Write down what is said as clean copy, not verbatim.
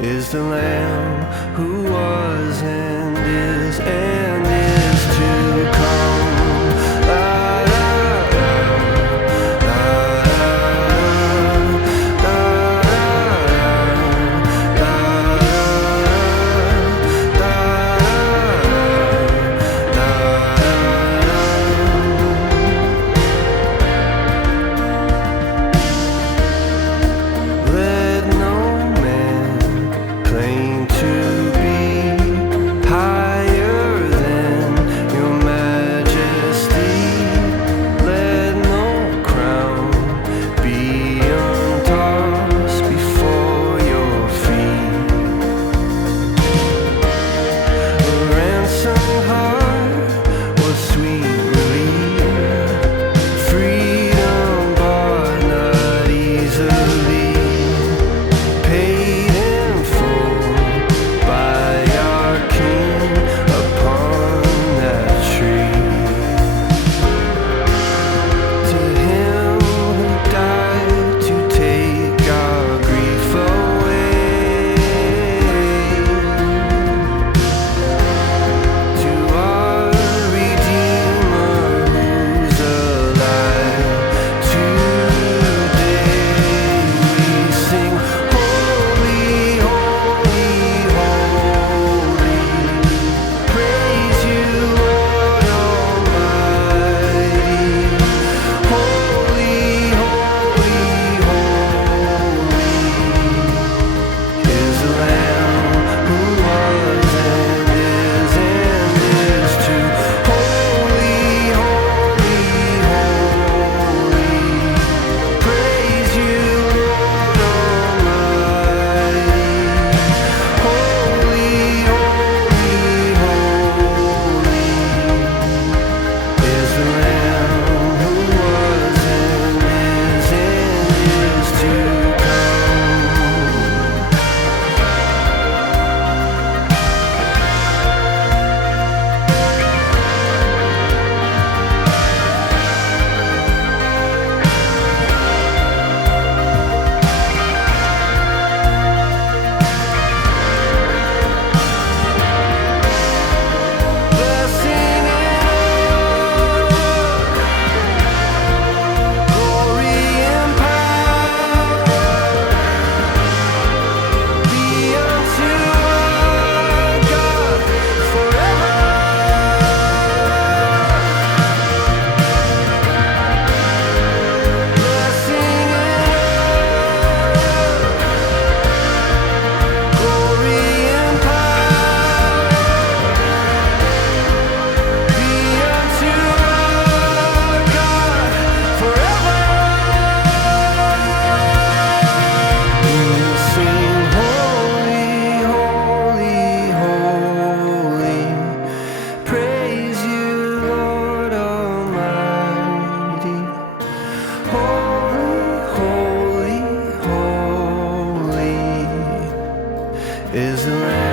is the Lamb who was and is to come. La, la, la, la, la, la, la, la, Let no man claim to be higher than your majesty. Let no crown be untossed before your feet. A ransomed heart was sweet relief. Freedom bought not easily. Paid in full by our King upon that tree. To him who died to take our grief away, to our Redeemer who's alive today, we sing, Holy, holy, holy. Praise you, Lord Almighty. Holy, holy, holy is the Lamb who was and is to. Holy, holy, holy. Praise you, Lord Almighty. Holy, holy, holy is the Lamb who was and is to come. Blessing and glory and power be unto our God forever. Blessing and glory and power be unto our God forever. We sing, Holy, holy, holy. Praise you, Lord Almighty. Holy, holy, holy is the Lamb